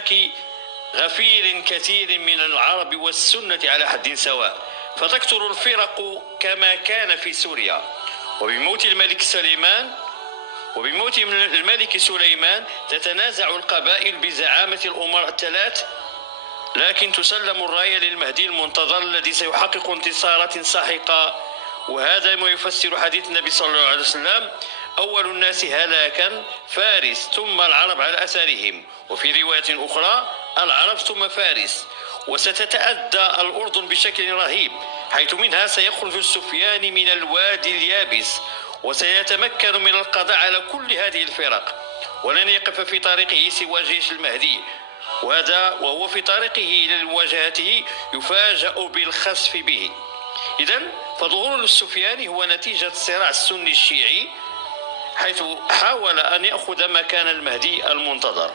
اشتراك غفير كثير من العرب والسنة على حد سواء، فتكثر الفرق كما كان في سوريا. وبموت الملك سليمان تتنازع القبائل بزعامة الأمراء الثلاث، لكن تسلم الراية للمهدي المنتظر الذي سيحقق انتصارات ساحقة. وهذا ما يفسر حديث النبي صلى الله عليه وسلم: أول الناس هلاكا فارس ثم العرب على أثرهم، وفي رواية أخرى العرب ثم فارس. وستتأذى الأردن بشكل رهيب، حيث منها سيخرج السفياني من الوادي اليابس، وسيتمكن من القضاء على كل هذه الفرق، ولن يقف في طريقه سوى جيش المهدي، وهو في طريقه إلى مواجهته يفاجأ بالخسف به. إذن فظهور السفياني هو نتيجة الصراع السني الشيعي، حيث حاول أن يأخذ مكان المهدي المنتظر.